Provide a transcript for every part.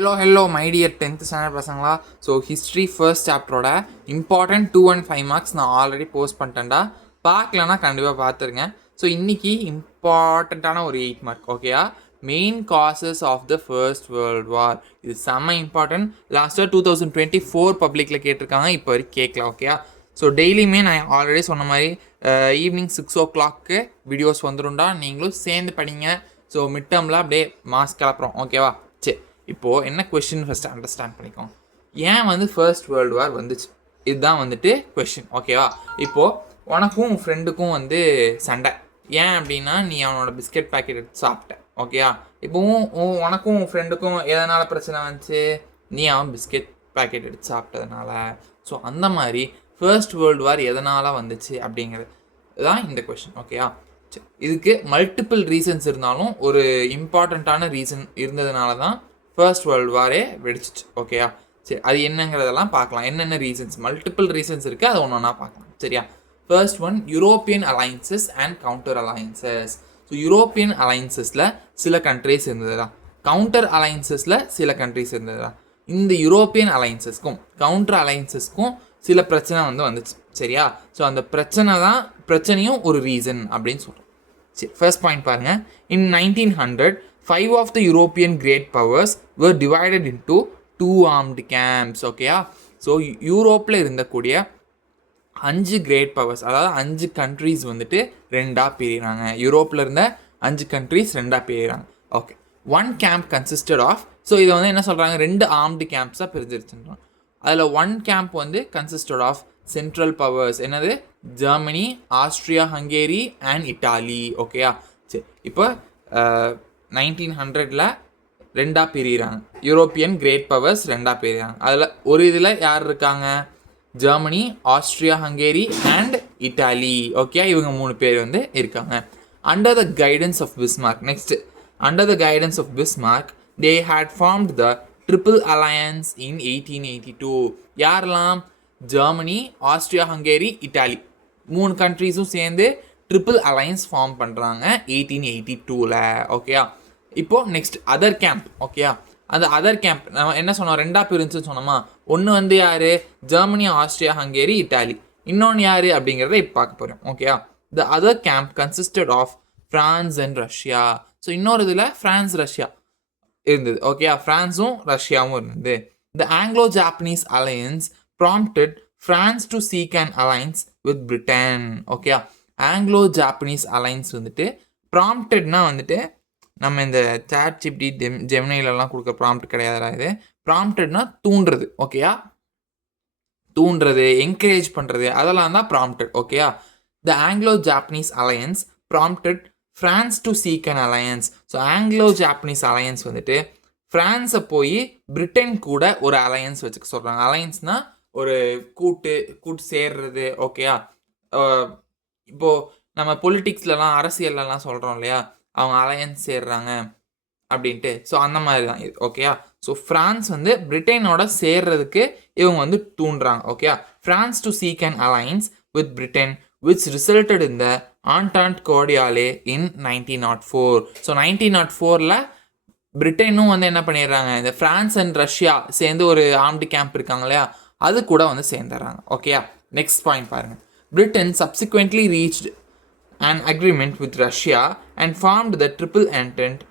Hello, my dear 10th standard பசங்களா. So history first சாப்டரோட important 2 and 5 marks நான் already post பண்ணிட்டேன்டா. பார்க்கலன்னா கண்டிப்பாக பார்த்துருங்க. ஸோ இன்றைக்கி இம்பார்ட்டண்ட்டான ஒரு 8 மார்க் ஓகேயா. Main causes of the first world war, இது செம்ம இம்பார்ட்டன்ட். லாஸ்ட்டாக 2024 பப்ளிக்கில் கேட்டிருக்காங்க, இப்போ வரைக்கும் கேட்கல ஓகேயா. ஸோ டெய்லியுமே நான் ஆல்ரெடி சொன்ன மாதிரி ஈவினிங் 6 o'clock வீடியோஸ் வந்துடும்டா. நீங்களும் சேர்ந்து படிங்க. ஸோ மிட் டேர்மில் அப்படியே மார்க்ஸ் கிளப்புறோம் ஓகேவா. சரி, இப்போது என்ன கொஷின் ஃபஸ்ட்டு அண்டர்ஸ்டாண்ட் பண்ணிக்கோங்க. ஏன் வந்து ஃபர்ஸ்ட் வேர்ல்டு வார் வந்துச்சு, இதுதான் வந்துட்டு கொஷின் ஓகேவா. இப்போது உனக்கும் உன் ஃப்ரெண்டுக்கும் வந்து சண்டை. ஏன் அப்படின்னா நீ அவனோட பிஸ்கெட் பேக்கெட் எடுத்து சாப்பிட்ட ஓகேயா. இப்போவும் உனக்கும் உன் ஃப்ரெண்டுக்கும் எதனால் பிரச்சனை வந்துச்சு, நீ அவன் பிஸ்கெட் பேக்கெட் எடுத்து சாப்பிட்டதுனால. ஸோ அந்த மாதிரி ஃபர்ஸ்ட் வேர்ல்டு வார் எதனால் வந்துச்சு அப்படிங்கிறது தான் இந்த கொஷின் ஓகேயா. சரி, இதுக்கு மல்டிபிள் ரீசன்ஸ் இருந்தாலும் ஒரு இம்பார்ட்டண்ட்டான ரீசன் இருந்ததுனால தான் ஃபர்ஸ்ட் வேர்ல்டு வாரே வெடிச்சிச்சு ஓகேயா. சரி, அது என்னங்கிறதெல்லாம் பார்க்கலாம். என்னென்ன ரீசன்ஸ், மல்டிபிள் ரீசன்ஸ் இருக்குது, அது ஒன்று ஒன்றா பார்க்கலாம் சரியா. First one, European alliances and counter alliances. So European அலைன்சஸில் சில கண்ட்ரிஸ் இருந்ததுடா, கவுண்டர் அலைன்சஸில் சில கண்ட்ரிஸ் இருந்ததுடா. இந்த யூரோப்பியன் அலைன்சஸ்க்கும் கவுண்டர் அலைன்சஸ்க்கும் சில பிரச்சனை வந்துச்சு சரியா. ஸோ அந்த பிரச்சனையும் ஒரு ரீசன் அப்படின்னு சொல்கிறோம். சரி, ஃபர்ஸ்ட் பாயிண்ட் பாருங்கள். இன் 1900 5 of the European great powers were divided into 2 armed camps ஓகேயா. ஸோ யூரோப்பில் இருந்தக்கூடிய 5 கிரேட் பவர்ஸ், அதாவது 5 கண்ட்ரீஸ் வந்துட்டு ரெண்டாக பிரிகிறாங்க. யூரோப்பில் இருந்த 5 கண்ட்ரீஸ் ரெண்டாக பிரிகிறாங்க okay. 1 camp consisted of, so இதை வந்து என்ன சொல்கிறாங்க, 2 ஆர்ம்டு கேம்ப்ஸாக பிரிஞ்சிருச்சுன்றாங்க. அதில் 1 camp வந்து consisted of சென்ட்ரல் பவர்ஸ், என்னது, Germany, Austria, Hungary and Italy ஓகேயா. சரி, இப்போ 1900 ரெண்டாக பிரிகிறாங்க. யூரோப்பியன் கிரேட் பவர்ஸ் ரெண்டாக பிரிகிறாங்க. அதில் ஒரு இதில் யார் இருக்காங்க, Germany, Austria, Hungary and Italy okay. இவங்க 3 பேர் வந்து இருக்காங்க. Under the guidance of Bismarck, next under the guidance of Bismarck they had formed the triple alliance in 1882. யாரெல்லாம், ஜெர்மனி, ஆஸ்ட்ரியா, ஹங்கேரி, இட்டாலி 3 கண்ட்ரீஸும் சேர்ந்து ட்ரிபிள் அலையன்ஸ் ஃபார்ம் பண்ணுறாங்க 1882 ஓகேயா. இப்போது நெக்ஸ்ட் அதர் கேம்ப் ஓகேயா. அந்த அதர் கேம்ப் நம்ம என்ன சொன்னோம், ரெண்டாக பிரிஞ்சுன்னு சொன்னோமா. ஒன்று வந்து யார், ஜெர்மனி, ஆஸ்ட்ரியா, ஹங்கேரி, இட்டாலி. இன்னொன்று யார் அப்படிங்கிறத இப்போ பார்க்க போகிறோம் ஓகேயா. The other camp consisted of France and Russia. So இன்னொரு இதில் ஃப்ரான்ஸ், ரஷ்யா இருந்தது ஓகேயா. ஃப்ரான்ஸும் ரஷ்யாவும் இருந்தது. The Anglo Japanese alliance prompted France to seek an alliance with Britain okay. Anglo Japanese alliance வந்துட்டு ப்ராம்ப்டட்னா வந்துட்டு நம்ம இந்த சாட் ஜிபிடி ஜெமினிலலாம் கொடுக்குற ப்ராம்ப்ட் கிடையாதுடா. இது ப்ராம்ப்டட்னா தூண்டுறது ஓகேயா. தூண்டுறது, என்கரேஜ் பண்ணுறது, அதெல்லாம் தான் ப்ராம்ப்டட் ஓகேயா. The Anglo Japanese alliance prompted France to seek an alliance. So Anglo Japanese alliance வந்துட்டு ஃப்ரான்ஸை போய் பிரிட்டன் கூட ஒரு அலையன்ஸ் வச்சுக்க சொல்கிறாங்க. அலையன்ஸ்னால் ஒரு கூட்டு சேர்றது ஓகேயா. இப்போது நம்ம பொலிட்டிக்ஸ்லலாம் அரசியல்லலாம் சொல்கிறோம் இல்லையா, அவங்க அலையன்ஸ் சேர்றாங்க அப்படின்ட்டு. ஸோ அந்த மாதிரி தான் இது ஓகேயா. ஸோ ஃப்ரான்ஸ் வந்து பிரிட்டனோட சேர்றதுக்கு இவங்க வந்து தூண்டுறாங்க ஓகேயா. France to seek an alliance with Britain which resulted in the entente cordiale in 1904. So 1904 பிரிட்டனும் வந்து என்ன பண்ணிடுறாங்க, இந்த ஃப்ரான்ஸ் அண்ட் ரஷ்யா சேர்ந்து ஒரு ஆர்ம்டு கேம்ப் இருக்காங்க இல்லையா, அது கூட வந்து சேர்ந்துடுறாங்க ஓகேயா. நெக்ஸ்ட் பாயிண்ட் பாருங்கள். Britain subsequently reached an agreement with Russia and formed the Triple Entente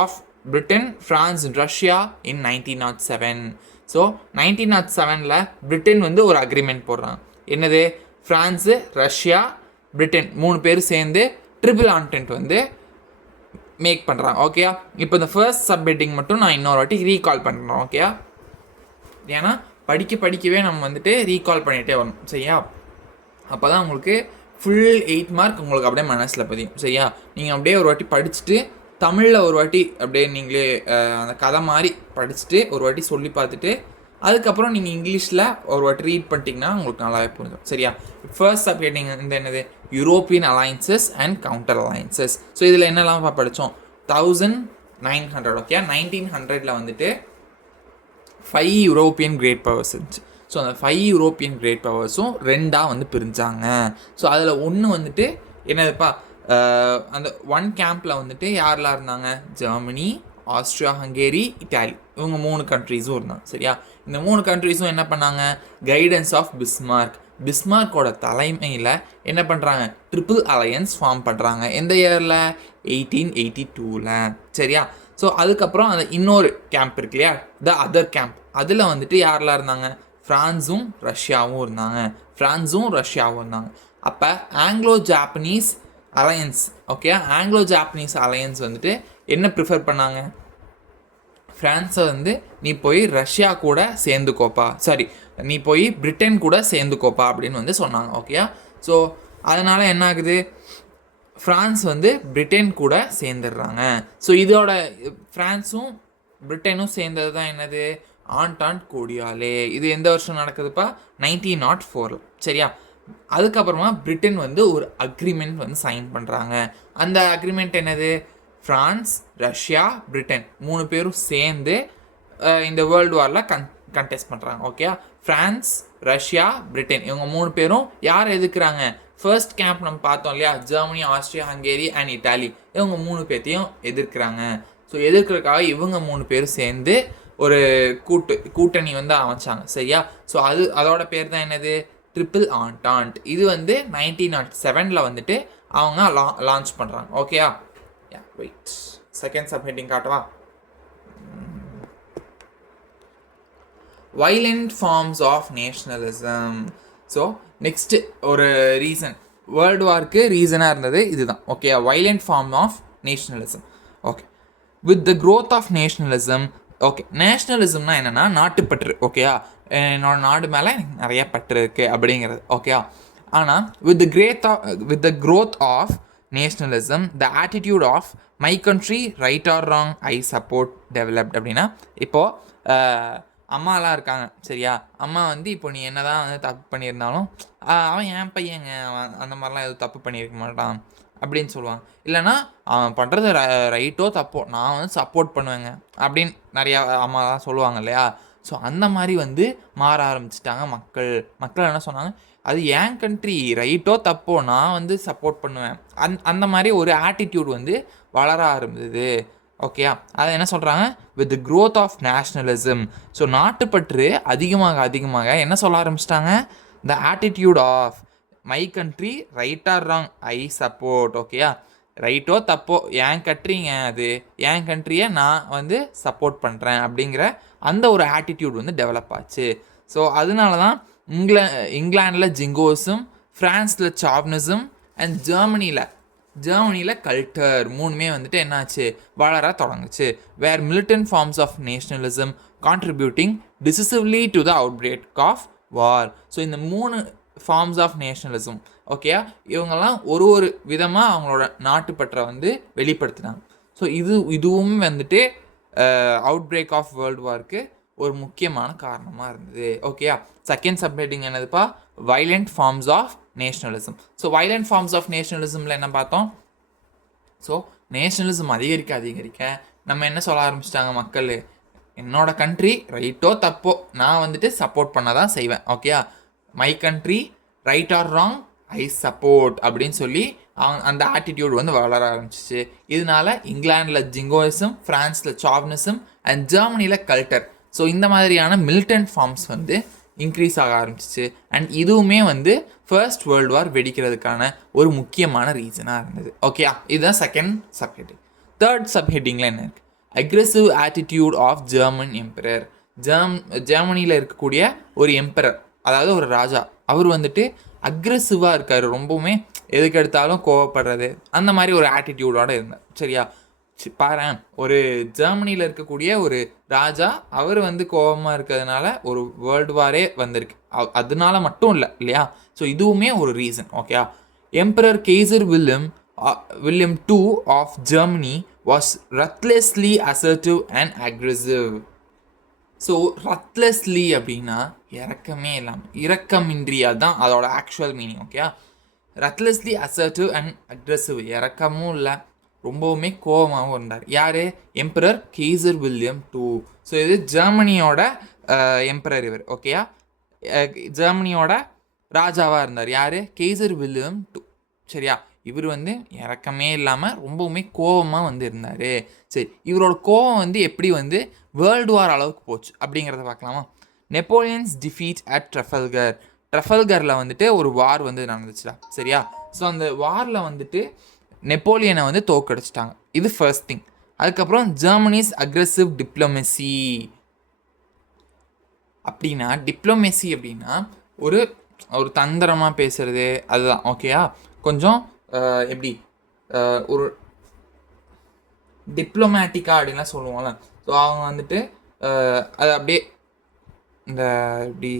of Britain, France and Russia in 1907. So 1907 Britain வந்து ஒரு அக்ரிமெண்ட் போடுறாங்க. என்னது, ஃப்ரான்ஸு, ரஷ்யா, பிரிட்டன் 3 பேர் சேர்ந்து ட்ரிபிள் ஆன்டென்ட் வந்து மேக் பண்ணுறாங்க ஓகேயா. இப்போ இந்த ஃபர்ஸ்ட் சப்ஹெட்டிங் மட்டும் நான் இன்னொரு வாட்டி ரீகால் பண்ணுறேன் ஓகேயா. ஏன்னா படிக்கவே நம்ம வந்துட்டு ரீகால் பண்ணிகிட்டே வரணும் சரியா. அப்போ தான் உங்களுக்கு ஃபுல் 8 மார்க் உங்களுக்கு அப்படியே மனசில் பதியும் சரியா. நீங்கள் அப்படியே ஒரு வாட்டி படிச்சுட்டு தமிழில் ஒரு வாட்டி அப்படியே நீங்களே அந்த கதை மாதிரி படிச்சுட்டு ஒரு வாட்டி சொல்லி பார்த்துட்டு அதுக்கப்புறம் நீங்கள் இங்கிலீஷில் ஒரு வாட்டி ரீட் பண்ணிட்டீங்கன்னா உங்களுக்கு நல்லாவே புரிஞ்சும் சரியா. ஃபர்ஸ்ட் சப்ஹெட்டிங் இந்த என்னது, European alliances and counter alliances. So இதில் என்னெல்லாம் படித்தோம், 1900 ஓகே. 1900 வந்துட்டு 5 யூரோப்பியன் கிரேட் பவர்ஸ் இருந்துச்சு. ஸோ அந்த 5 யூரோப்பியன் கிரேட் பவர்ஸும் ரெண்டாக வந்து பிரிஞ்சாங்க. ஸோ அதில் ஒன்று வந்துட்டு என்னதுப்பா, அந்த 1 கேம்பில் வந்துட்டு யாரெல்லாம் இருந்தாங்க, ஜெர்மனி, ஆஸ்ட்ரியா ஹங்கேரி, இட்டாலி, இவங்க 3 கண்ட்ரீஸும் இருந்தாங்க. சரியா? இந்த 3 கண்ட்ரீஸும் என்ன பண்ணாங்க? கைடன்ஸ் ஆஃப் பிஸ்மார்க்கோட தலைமையில் என்ன பண்ணுறாங்க? ட்ரிபிள் அலையன்ஸ் ஃபார்ம் பண்ணுறாங்க. எந்த இயரில்? 1882ல். சரியா? ஸோ அதுக்கப்புறம் அந்த இன்னொரு கேம்ப் இருக்கு இல்லையா, த அதர் கேம்ப், அதில் வந்துட்டு யாரெல்லாம் இருந்தாங்க? ஃப்ரான்ஸும் ரஷ்யாவும் இருந்தாங்க. அப்போ Anglo Japanese alliance, okay, Anglo Japanese alliance வந்துட்டு என்ன ப்ரிஃபர் பண்ணாங்க? ஃப்ரான்ஸை வந்து நீ போய் ரஷ்யா கூட சேர்ந்துக்கோப்பா, நீ போய் பிரிட்டன் கூட சேர்ந்துக்கோப்பா அப்படின்னு வந்து சொன்னாங்க. ஓகேயா? ஸோ அதனால் என்ன ஆகுது? ஃப்ரான்ஸ் வந்து பிரிட்டன் கூட சேர்ந்துடுறாங்க. ஸோ இதோட ஃப்ரான்ஸும் பிரிட்டனும் சேர்ந்தது தான் என்னது? ஆண்டாண்ட் கோடியாலே. இது எந்த வருஷம் நடக்குதுப்பா? 1904. சரியா? அதுக்கப்புறமா பிரிட்டன் வந்து ஒரு அக்ரிமெண்ட் வந்து சைன் பண்ணுறாங்க. அந்த அக்ரிமெண்ட் என்னது? ஃப்ரான்ஸ், ரஷ்யா, பிரிட்டன் 3 பேரும் சேர்ந்து இந்த வேர்ல்டு வாரில் கண்டெஸ்ட் பண்ணுறாங்க. ஓகே, ஃப்ரான்ஸ், ரஷ்யா, பிரிட்டன் இவங்க 3 பேரும் யார் எதிர்க்கிறாங்க? ஃபர்ஸ்ட் கேம்ப் நம்ம பார்த்தோம் இல்லையா, Germany, Austria, Hungary and Italy, இவங்க 3 பேர்த்தையும் எதிர்க்கிறாங்க. ஸோ எதிர்க்கிறதுக்காக இவங்க 3 பேரும் சேர்ந்து ஒரு கூட்டணி வந்து அமைச்சாங்க. சரியா? ஸோ அதோட பேர் தான் என்னது? Triple entente. இது வந்து 1907 வந்துட்டு அவங்க லான்ச் பண்ணுறாங்க. ஓகேயா? வெயிட், செகண்ட் சப்ஹெட்டிங் காட்டவா? Violent forms of nationalism. So next ஒரு ரீசன், வேர்ல்டு வார்க்கு ரீசனாக இருந்தது இதுதான். Okay, violent form of nationalism. Okay, with the growth of nationalism. Okay, நேஷ்னலிசம்னா என்னென்னா நாட்டுப்பற்று. ஓகேயா? என்னோட நாடு மேலே எனக்கு நிறைய பற்று இருக்குது அப்படிங்கிறது. ஓகேயா? ஆனால் with the growth of nationalism, the attitude of my country right or wrong I support developed. அப்படின்னா இப்போது அம்மாலாம் இருக்காங்க. சரியா? அம்மா வந்து இப்போ நீ என்ன தான் வந்து தப்பு பண்ணியிருந்தாலும் அவன் என் பையங்க, அவன் அந்த மாதிரிலாம் எதுவும் தப்பு பண்ணியிருக்க மாட்டான் அப்படின்னு சொல்லுவாங்க. இல்லைனா அவன் பண்ணுறது ரைட்டோ தப்போ நான் வந்து சப்போர்ட் பண்ணுவேங்க அப்படின்னு நிறையா அம்மா தான் சொல்லுவாங்க இல்லையா? ஸோ அந்த மாதிரி வந்து மாற ஆரம்பிச்சிட்டாங்க மக்கள் என்ன சொன்னாங்க? அது ஏன் கண்ட்ரி, ரைட்டோ தப்போ நான் வந்து சப்போர்ட் பண்ணுவேன். அந்த மாதிரி ஒரு ஆட்டிடியூட் வந்து வளர ஆரம்பிச்சது. ஓகேயா? அதை என்ன சொல்கிறாங்க? With the growth of nationalism. So நாட்டுப்பற்று அதிகமாக என்ன சொல்ல ஆரம்பிச்சிட்டாங்க? The attitude of my country right or wrong I support. ஓகேயா? ரைட்டோ தப்போ என் கண்ட்ரிங்க, அது என் கண்ட்ரியை நான் வந்து சப்போர்ட் பண்ணுறேன் அப்படிங்கிற அந்த ஒரு ஆட்டிடியூட் வந்து டெவலப் ஆச்சு. ஸோ அதனால தான் இங்கிலாண்டில் ஜிங்கோஸும், ஃப்ரான்ஸில் சாவ்னிசம் அண்ட் ஜெர்மனியில் கல்ச்சர் 3மே வந்துட்டு என்னாச்சு? வளர தொடங்குச்சு. Were militant forms of nationalism contributing decisively to the outbreak of war. So இந்த 3 ஃபார்ம்ஸ் ஆஃப் நேஷனலிசம், ஓகேயா, இவங்கெல்லாம் ஒரு விதமாக அவங்களோட நாட்டுப்பற்றை வந்து வெளிப்படுத்தினாங்க. ஸோ இதுவும் வந்துட்டு அவுட்பிரேக் ஆஃப் வேர்ல்டு வார்க்கு ஒரு முக்கியமான காரணமாக இருந்தது. ஓகேயா? செகண்ட் சப்ஹெட்டிங் என்னதுப்பா? Violent forms of nationalism. So violent forms of நேஷனலிசமில் என்ன பார்த்தோம்? ஸோ நேஷனலிசம் அதிகரிக்க நம்ம என்ன சொல்ல ஆரம்பிச்சிட்டாங்க மக்கள்? என்னோட கண்ட்ரி ரைட்டோ தப்போ நான் வந்துட்டு சப்போர்ட் பண்ண தான் செய்வேன். ஓகேயா? My country right or wrong I support அப்படின்னு சொல்லி அந்த ஆட்டிடியூட் வந்து வளர ஆரம்பிச்சிச்சு. இதனால இங்கிலாண்டில் ஜிங்கோயிசம், ஃப்ரான்ஸில் சாவ்னிசம் அண்ட் ஜெர்மனியில் கல்ச்சர், ஸோ இந்த மாதிரியான மிலிட்டன்ட் ஃபார்ம்ஸ் வந்து இன்க்ரீஸ் ஆக ஆரம்பிச்சிச்சு. அண்ட் இதுவுமே வந்து ஃபர்ஸ்ட் வேர்ல்டு வார் வெடிக்கிறதுக்கான ஒரு முக்கியமான ரீசனாக இருந்தது. ஓகேயா? இதுதான் செகண்ட் சப்ஹெட்டிங். தேர்ட் சப்ஹெட்டிங்கில் என்ன இருக்குது? Aggressive attitude of German emperor. ஜெர்மனியில் இருக்கக்கூடிய ஒரு எம்பரர், அதாவது ஒரு ராஜா, அவர் வந்துட்டு அக்ரெசிவாக இருக்கார், ரொம்பவுமே எதுக்கு எடுத்தாலும் கோவப்படுறது, அந்த மாதிரி ஒரு ஆட்டிடியூடோடு இருந்தார். சரியா? பாரேன், ஒரு ஜெர்மனியில் இருக்கக்கூடிய ஒரு ராஜா அவர் வந்து கோபமாக இருக்கிறதுனால ஒரு வேர்ல்டு வாரே வந்திருக்கு. அதனால மட்டும் இல்லை இல்லையா? ஸோ இதுவுமே ஒரு ரீசன். ஓகேயா? Emperor Kaiser William II of Germany was ruthlessly assertive and aggressive. So ruthlessly அப்படின்னா இறக்கமே இல்லாமல், இரக்கமின்றி, அதுதான் அதோட ஆக்சுவல் மீனிங். ஓகேயா? ரத்லெஸ்லி அசர்ட்டிவ் அண்ட் அக்ரெசிவ், இறக்கமும் இல்லை ரொம்பவுமே கோபமாகவும் இருந்தார். யார்? Emperor Kaiser William II. So இது ஜெர்மனியோட எம்பரர் இவர். ஓகேயா? ஜெர்மனியோட ராஜாவாக இருந்தார். யார்? Kaiser William II. சரியா? இவர் வந்து இறக்கமே இல்லாமல் ரொம்பவுமே கோபமாக வந்து இருந்தார். சரி, இவரோட கோபம் வந்து எப்படி வந்து வேர்ல்டு வார் அளவுக்கு போச்சு அப்படிங்கிறத பார்க்கலாமா? நெப்போலியன்ஸ் டிஃபீட் அட் ட்ரஃபல்கரில் வந்துட்டு ஒரு வார் வந்து நடந்துச்சுடா, சரியா? ஸோ அந்த வாரில் வந்துட்டு நெப்போலியனை வந்து தோக்கடிச்சிட்டாங்க. இது ஃபர்ஸ்ட் திங். அதுக்கப்புறம் ஜெர்மனிஸ் அக்ரெசிவ் டிப்ளமசி. அப்படின்னா டிப்ளமேசி அப்படின்னா ஒரு ஒரு தந்திரமாக பேசுறது, அதுதான். ஓகேயா? கொஞ்சம் எப்படி ஒரு டிப்ளமேட்டிக்காக அப்படின்லாம் சொல்லுவோம்ல. ஸோ அவங்க வந்துட்டு அது அப்படியே இந்த எப்படி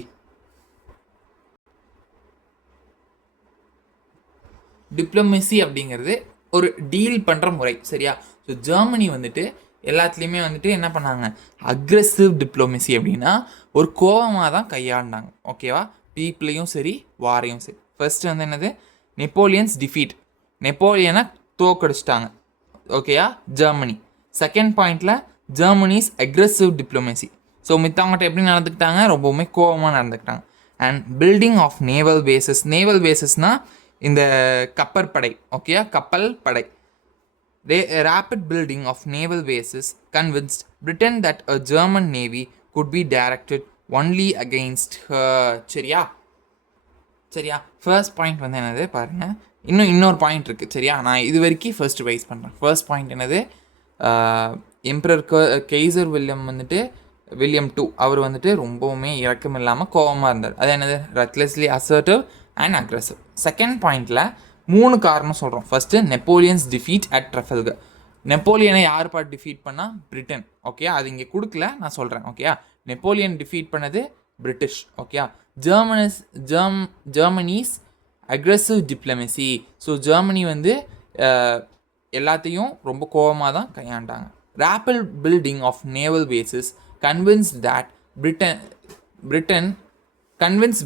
டிப்ளமேசி அப்படிங்கிறது ஒரு டீல் பண்ணுற முறை, சரியா? ஸோ ஜெர்மனி வந்துட்டு எல்லாத்துலேயுமே வந்துட்டு என்ன பண்ணாங்க, அக்ரெசிவ் டிப்ளமேசி அப்படின்னா ஒரு கோபமாக தான் கையாண்டாங்க. ஓகேவா? பீப்புளையும் சரி வாரையும் சரி. ஃபர்ஸ்ட் வந்து என்னது, நெப்போலியன்ஸ் டிஃபீட், நெப்போலியனை தோக்கடிச்சிட்டாங்க. ஓகேயா? ஜெர்மனி. செகண்ட் பாயிண்டில் ஜெர்மனிஸ் அக்ரெசிவ் டிப்ளமேசி. ஸோ மித்தவங்ககிட்ட எப்படி நடந்துக்கிட்டாங்க, ரொம்பவுமே கோபமாக நடந்துக்கிட்டாங்க. அண்ட் பில்டிங் ஆஃப் நேவல் பேசஸ்னால் இந்த கப்பற்படை. ஓகேயா? கப்பல் படை. Rapid building of naval bases convinced Britain that a German navy could be directed only against her. சரியா? ஃபர்ஸ்ட் பாயிண்ட் வந்து என்னது பாருங்க, இன்னொரு பாயிண்ட் இருக்குது, சரியா? நான் இது வரைக்கும் ஃபர்ஸ்ட் வைஸ் பண்ணுறேன். ஃபர்ஸ்ட் பாயிண்ட் என்னது, எம்பரர் கெய்சர் வில்லியம் 2 அவர் வந்துட்டு ரொம்பவுமே இறக்கம் இல்லாமல் கோபமாக இருந்தார். அது என்னது, recklessly assertive and aggressive. Second பாயிண்டில் 3 காரணம் சொல்கிறோம். First Napoleon's defeat at Trafalgar. நெப்போலியனை யார் பார்த்து டிஃபீட் பண்ணால், பிரிட்டன். ஓகே, அது இங்கே கொடுக்கல, நான் சொல்கிறேன். ஓகே, நெப்போலியன் டிஃபீட் பண்ணது British. Okay, Germany's aggressive diplomacy. So Germany வந்து எல்லாத்தையும் ரொம்ப கோபமாக தான் கையாண்டாங்க. Rapid building of naval bases convinced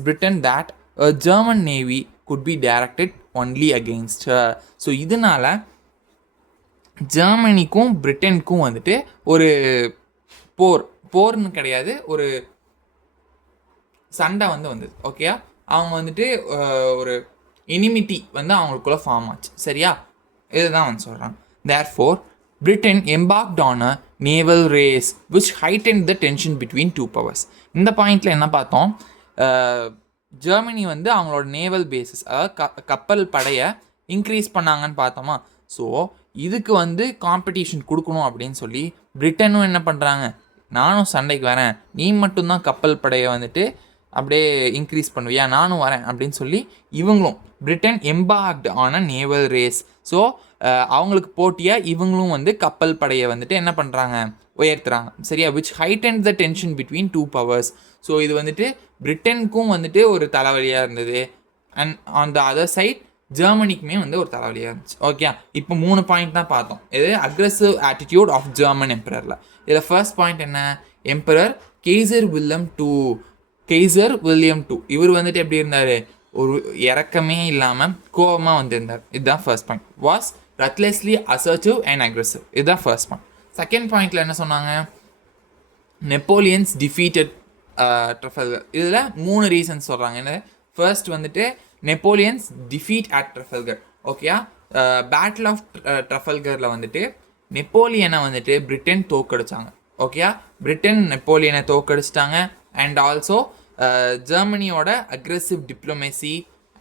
Britain that a German navy could be directed only against her. So இதனால் ஜெர்மனிக்கும் பிரிட்டனுக்கும் வந்துட்டு ஒரு போர்னு கிடையாது, ஒரு சண்டை வந்து வந்தது. ஓகேயா? அவங்க வந்துட்டு ஒரு எனிமிட்டி வந்து அவங்களுக்குள்ள ஃபார்ம் ஆச்சு, சரியா? இதுதான் வந்து சொல்கிறாங்க. Therefore Britain embarked on a naval race which heightened the tension between two powers. இந்த பாயிண்டில் என்ன பார்த்தோம், ஜெர்மனி வந்து அவங்களோட நேவல் பேசஸ், அதாவது கப்பல் படையை இன்க்ரீஸ் பண்ணாங்கன்னு பார்த்தோமா. ஸோ இதுக்கு வந்து காம்படிஷன் கொடுக்கணும் அப்படின்னு சொல்லி பிரிட்டனும் என்ன பண்ணுறாங்க, நானும் சண்டைக்கு வரேன், நீ மட்டும்தான் கப்பல் படையை வந்துட்டு அப்படியே இன்க்ரீஸ் பண்ணுவியா, நானும் வரேன் அப்படின்னு சொல்லி இவங்களும் Britain embarked on a naval race. So அவங்களுக்கு போட்டியாக இவங்களும் வந்து கப்பல் படையை வந்துட்டு என்ன பண்ணுறாங்க, உயர்த்துறாங்க, சரியா? Which heightened the tension between two powers. So இது வந்துட்டு பிரிட்டனுக்கும் வந்துட்டு ஒரு தலைவலியாக இருந்தது, and on the other side ஜெர்மனிக்குமே வந்து ஒரு தலைவலியாக இருந்துச்சு. ஓகே, இப்போ 3 பாயிண்ட் தான் பார்த்தோம். இது அக்ரெசிவ் ஆட்டிடியூட் ஆஃப் ஜெர்மன் எம்பரரில். இதில் ஃபர்ஸ்ட் பாயிண்ட் என்ன, எம்பரர் கெய்சர் வில்லியம் 2 இவர் வந்துட்டு எப்படி இருந்தார், ஒரு இறக்கமே இல்லாமல் கோபமாக வந்திருந்தார். இதுதான் first point. Was ruthlessly assertive and aggressive. இதுதான் ஃபர்ஸ்ட் பாயிண்ட். செகண்ட் பாயிண்டில் என்ன சொன்னாங்க, நெப்போலியன்ஸ் டிஃபீட்டட் ட்ரஃபல்கர். இதில் 3 ரீசன்ஸ் சொல்கிறாங்க. என்ன, ஃபர்ஸ்ட் வந்துட்டு நெப்போலியன்ஸ் டிஃபீட் அட் ட்ரஃபல்கர். ஓகேயா? பேட்டில் ஆஃப் ட்ரஃபல்கரில் வந்துட்டு நெப்போலியனை வந்துட்டு பிரிட்டன் தோக்கடிச்சாங்க. ஓகேயா? பிரிட்டன் நெப்போலியனை தோக்கடிச்சிட்டாங்க. அண்ட் ஆல்சோ ஜெர்மனியோட aggressive diplomacy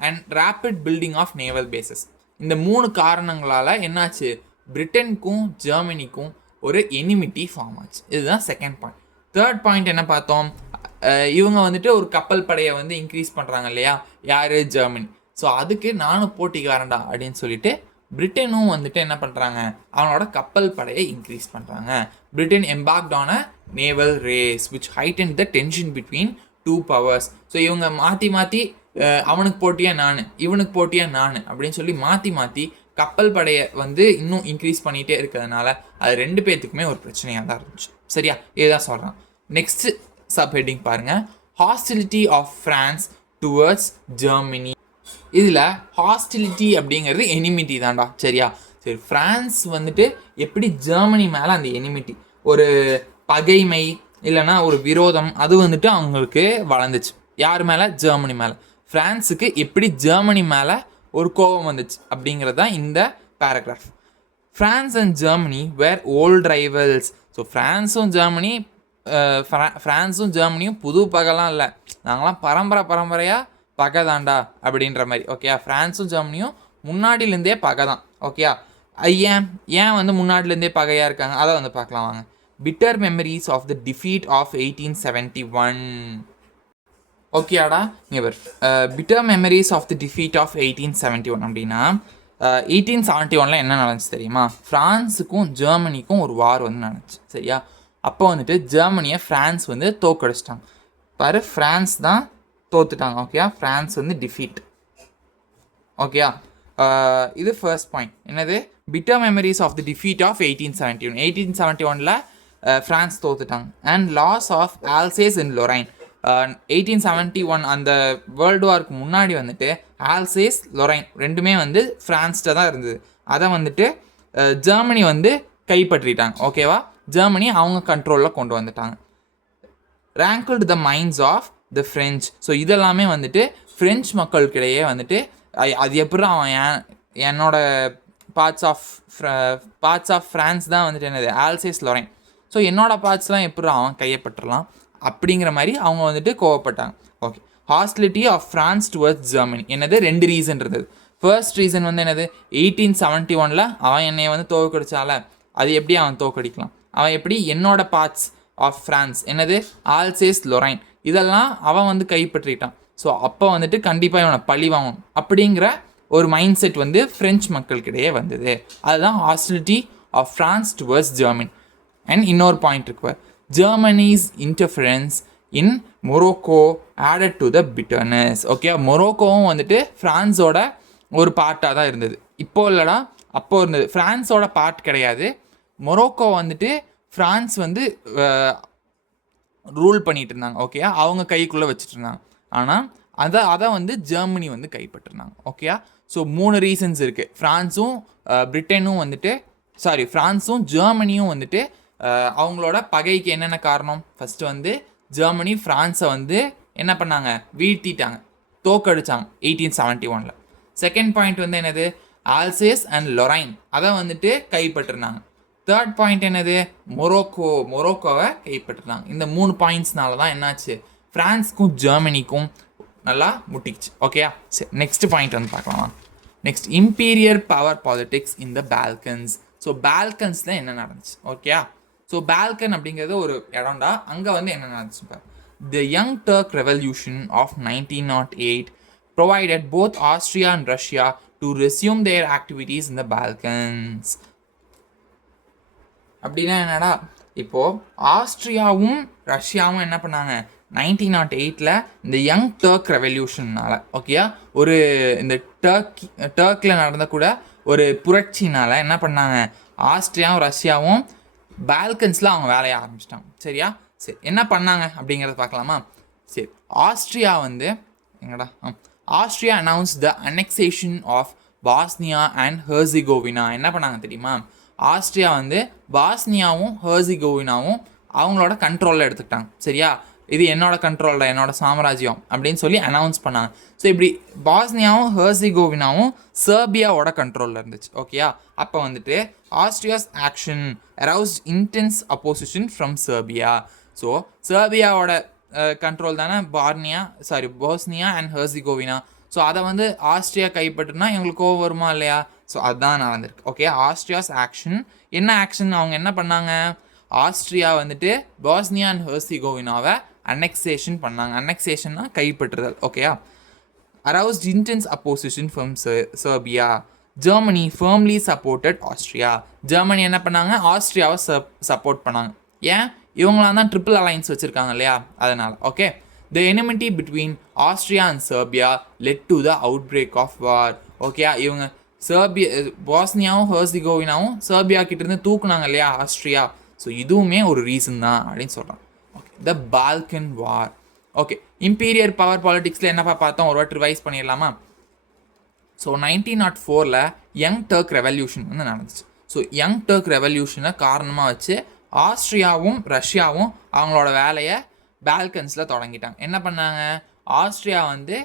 and rapid building of naval bases. இந்த 3 காரணங்களால் என்னாச்சு, பிரிட்டனுக்கும் ஜெர்மனிக்கும் ஒரு எனிமிட்டி ஃபார்ம் ஆச்சு. இதுதான் செகண்ட் பாயிண்ட். தேர்ட் பாயிண்ட் என்ன பார்த்தோம், இவங்க வந்துட்டு ஒரு கப்பல் படையை வந்து இன்க்ரீஸ் பண்ணுறாங்க இல்லையா, யார், ஜெர்மனி. ஸோ அதுக்கு நானும் போட்டிக்காரண்டா அப்படின்னு சொல்லிட்டு பிரிட்டனும் வந்துட்டு என்ன பண்ணுறாங்க, அவனோட கப்பல் படையை இன்க்ரீஸ் பண்ணுறாங்க. Britain embarked on a naval race which heightened the tension between two powers. So இவங்க மாற்றி அவனுக்கு போட்டியாக நான், இவனுக்கு போட்டியாக நான் அப்படின்னு சொல்லி மாற்றி கப்பல் படையை வந்து இன்னும் இன்க்ரீஸ் பண்ணிகிட்டே இருக்கிறதுனால அது 2 பேர்த்துக்குமே ஒரு பிரச்சனையாக தான் இருந்துச்சு, சரியா? இதுதான் சொல்கிறான். நெக்ஸ்ட் சப்ஹெட்டிங் பாருங்கள், hostility of France towards Germany. இதில் ஹாஸ்டிலிட்டி அப்படிங்கிறது எனிமிட்டி தான்டா, சரியா? சரி, ஃப்ரான்ஸ் வந்துட்டு எப்படி ஜெர்மனி மேலே அந்த எனிமிட்டி, ஒரு பகைமை இல்லைனா ஒரு விரோதம், அது வந்துட்டு அவங்களுக்கு வளர்ந்துச்சு. யார் மேலே, ஜெர்மனி மேலே. ஃப்ரான்ஸுக்கு எப்படி ஜெர்மனி மேலே ஒரு கோபம் வந்துச்சு அப்படிங்கிறது தான் இந்த paragraph. France and Germany were old rivals. So ஃப்ரான்ஸும் ஜெர்மனியும் புது பகைலாம் இல்லை, நாங்களாம் பரம்பரையாக பகை தாண்டா அப்படின்ற மாதிரி. ஓகேயா, ஃப்ரான்ஸும் ஜெர்மனியும் முன்னாடிலேருந்தே பகை தான். ஓகேயா, ஏன் வந்து முன்னாடிலேருந்தே பகையாக இருக்காங்க அதை வந்து பார்க்கலாம் வாங்க. Bitter memories of the defeat of 1871. ஓகேடா, இங்கே bitter memories of the defeat of 1871 அப்படின்னா 1871 என்ன நடந்துச்சு தெரியுமா? ஃப்ரான்ஸுக்கும் ஜெர்மனிக்கும் ஒரு வார் வந்து நடந்துச்சு. சரியா, அப்போ வந்துட்டு ஜெர்மனியை ஃப்ரான்ஸ் வந்து தோக்கடிச்சிட்டாங்க. பாரு, ஃப்ரான்ஸ் தான் தோத்துட்டாங்க. ஓகேயா, ஃப்ரான்ஸ் வந்து டிஃபீட். ஓகேயா, இது ஃபர்ஸ்ட் பாயிண்ட். என்னது? Bitter memories of the defeat of 1871. 1871 France தோத்துட்டாங்க. And loss of Alsace and Lorraine. 1871 அந்த வேர்ல்டு வார்க்கு முன்னாடி வந்துட்டு ஆல்சேஸ் லொரைன் ரெண்டுமே வந்து ஃப்ரான்ஸ்கிட்ட தான் இருந்தது. அதை வந்துட்டு ஜெர்மனி வந்து கைப்பற்றிட்டாங்க. ஓகேவா, ஜெர்மனி அவங்க கண்ட்ரோலில் கொண்டு வந்துட்டாங்க. Wrangled the minds of the French. So இதெல்லாமே வந்துட்டு ஃப்ரெஞ்ச் மக்களுக்கிடையே வந்துட்டு அது எப்படி அவன் என்னோட பார்ட்ஸ் ஆஃப் ஃப்ரான்ஸ் தான் வந்துட்டு என்னது ஆல்சேஸ் லொரைன். ஸோ என்னோடய பார்ட்ஸ்லாம் எப்படி அவன் கையப்பட்டுடலாம் அப்படிங்கிற மாதிரி அவங்க வந்துட்டு கோவப்பட்டாங்க. Okay, hostility of France towards Germany. என்னது? 2 ரீசன் இருந்தது. ஃபர்ஸ்ட் ரீசன் வந்து என்னது? 1871 அவன் என்னை வந்து தோக்கடிச்சால, அது எப்படி அவன் தோக்கடிக்கலாம்? அவன் எப்படி என்னோட பார்ட்ஸ் ஆஃப் ஃப்ரான்ஸ் என்னது ஆல்சேஸ் லொரைன் இதெல்லாம் அவன் வந்து கைப்பற்றிட்டான். ஸோ அப்போ வந்துட்டு கண்டிப்பாக இவனை பழி வாங்கணும் அப்படிங்கிற ஒரு மைண்ட் செட் வந்து ஃப்ரெஞ்ச் மக்களுக்கிடையே வந்தது. அதுதான் hostility of France towards Germany. And இன்னொரு பாயிண்ட் இருக்கு, Germany's interference in Morocco added to the bitterness. Okay, மொரோக்கோவும் வந்துட்டு ஃப்ரான்ஸோட ஒரு பார்ட்டாக தான் இருந்தது. இப்போ இல்லைடா, அப்போ இருந்தது. ஃப்ரான்ஸோட பார்ட் கிடையாது. மொரோக்கோ வந்துட்டு ஃப்ரான்ஸ் வந்து ரூல் பண்ணிகிட்டு இருந்தாங்க. ஓகேயா, அவங்க கைக்குள்ளே வச்சுட்டு இருந்தாங்க. ஆனால் அதை வந்து ஜெர்மனி வந்து கைப்பற்றினாங்க. ஓகேயா, ஸோ 3 ரீசன்ஸ் இருக்குது. ஃப்ரான்ஸும் ஜெர்மனியும் வந்துட்டு அவங்களோட பகைக்கு என்னென்ன காரணம்? ஃபஸ்ட்டு வந்து ஜெர்மனி ஃப்ரான்ஸை வந்து என்ன பண்ணாங்க? வீழ்த்திட்டாங்க, தோக்கடிச்சாங்க 1871. செகண்ட் பாயிண்ட் வந்து என்னது? ஆல்சேஸ் அண்ட் லொரைன் அதை வந்துட்டு கைப்பற்றினாங்க. தேர்ட் பாயிண்ட் என்னது? மொரோக்கோவை கைப்பற்றினாங்க. இந்த 3 பாயிண்ட்ஸ்னால தான் என்னாச்சு? ஃப்ரான்ஸுக்கும் ஜெர்மனிக்கும் நல்லா முட்டிச்சு. ஓகேயா, சரி, நெக்ஸ்ட் பாயிண்ட் வந்து பார்க்கலாமா? Next, imperial power politics in the Balkans. So பால்கன்ஸில் என்ன நடந்துச்சு? ஓகேயா, ஸோ பால்கன் அப்படிங்கிறது ஒரு இடம்டா, அங்கே வந்து என்ன நடந்துச்சு பாரு. The Young Turk revolution of 1908 provided both Austria and Russia to resume their activities in the Balkans. அப்படின்னா என்னடா, இப்போது ஆஸ்ட்ரியாவும் ரஷ்யாவும் என்ன பண்ணாங்க? 1908 இந்த யங் டர்க் ரெவல்யூஷனால், ஓகேயா, ஒரு இந்த டர்க்கில் நடந்த கூட ஒரு புரட்சினால் என்ன பண்ணாங்க? ஆஸ்ட்ரியாவும் ரஷ்யாவும் பால்கன்ஸில் அவங்க வேலையை ஆரம்பிச்சிட்டாங்க. சரியா, சரி, என்ன பண்ணாங்க அப்படிங்கிறத பார்க்கலாமா? சரி, ஆஸ்ட்ரியா வந்து Austria announce the annexation of Bosnia and Herzegovina. என்ன பண்ணாங்க தெரியுமா? ஆஸ்ட்ரியா வந்து பாஸ்னியாவும் ஹெர்சிகோவினாவும் அவங்களோட கண்ட்ரோலில் எடுத்துக்கிட்டாங்க. சரியா, இது என்னோட கண்ட்ரோலில், என்னோட சாம்ராஜ்யம் அப்படின்னு சொல்லி அனௌன்ஸ் பண்ணாங்க. ஸோ இப்படி பாஸ்னியாவும் ஹெர்சிகோவினாவும் சர்பியாவோட கண்ட்ரோலில் இருந்துச்சு. ஓகேயா, அப்போ வந்துட்டு Austria's action aroused intense opposition from Serbia. So சர்பியாவோட கண்ட்ரோல் தானே போஸ்னியா அண்ட் ஹெர்சிகோவினா. ஸோ அதை வந்து ஆஸ்ட்ரியா கைப்பற்றுனா எங்களுக்கு கோவம் வருமா இல்லையா? ஸோ அதுதான் நடந்திருக்கு. ஓகே, ஆஸ்ட்ரியாஸ் ஆக்ஷன் என்ன ஆக்ஷன்? அவங்க என்ன பண்ணாங்க? ஆஸ்ட்ரியா வந்துட்டு பாஸ்னியா அண்ட் ஹெர்சிகோவினாவை அனெக்சேஷன் பண்ணாங்க. அனெக்சேஷன்னா கைப்பற்றுதல். ஓகேயா, aroused intense opposition from Serbia. Germany firmly supported Austria. Germany என்ன பண்ணாங்க? ஆஸ்ட்ரியாவை சப்போர்ட் பண்ணாங்க. ஏன்? இவங்களாம் தான் ட்ரிபிள் அலைன்ஸ் வச்சுருக்காங்க இல்லையா, அதனால். Okay, the enmity between Austria and Serbia led to the outbreak of war. Okay, இவங்க பாஸ்னியாவும் ஹெர்சிகோவினாவும் சர்பியா கிட்டேருந்து தூக்குனாங்க இல்லையா ஆஸ்ட்ரியா. ஸோ இதுவுமே ஒரு ரீசன் தான் அப்படின்னு சொல்கிறாங்க. Okay, the Balkan war. Okay, imperial power பாலிட்டிக்ஸில் என்னப்பா பார்த்தோம்? ஒரு வாட்டி ரிவைஸ் பண்ணிடலாமா? ஸோ 1904 யங் டர்க் ரெவல்யூஷன் வந்து நடந்துச்சு. ஸோ யங் டர்க் ரெவல்யூஷனை காரணமாக வச்சு ஆஸ்ட்ரியாவும் ரஷ்யாவும் அவங்களோட வேலையை பால்கன்ஸில் தொடங்கிட்டாங்க. என்ன பண்ணாங்க? ஆஸ்ட்ரியா வந்து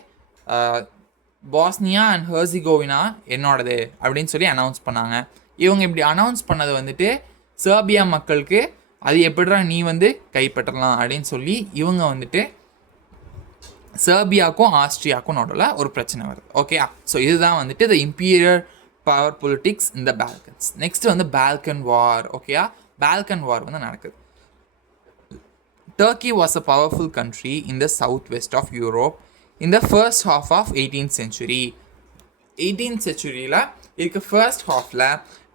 பாஸ்னியா அண்ட் ஹெர்சிகோவினா என்னோடது அப்படின்னு சொல்லி அனௌன்ஸ் பண்ணாங்க. இவங்க இப்படி அனௌன்ஸ் பண்ணது வந்துட்டு சர்பியா மக்களுக்கு அது எப்படிடா நீ வந்து கைப்பற்றலாம் அப்படின்னு சொல்லி இவங்க வந்துட்டு சர்பியாவுக்கும் ஆஸ்ட்ரியாவுக்கும் நடுவில் ஒரு பிரச்சனை வருது. ஓகே, ஸோ இதுதான் வந்துட்டு த imperial power politics in the Balkans. Next வந்து பால்கன் வார். ஓகேயா, பால்கன் வார் வந்து நடக்குது. Turkey was a powerful country in the southwest of Europe in the first half of 18th century. 18th centuryல இருக்க ஃபர்ஸ்ட் ஹாஃபில்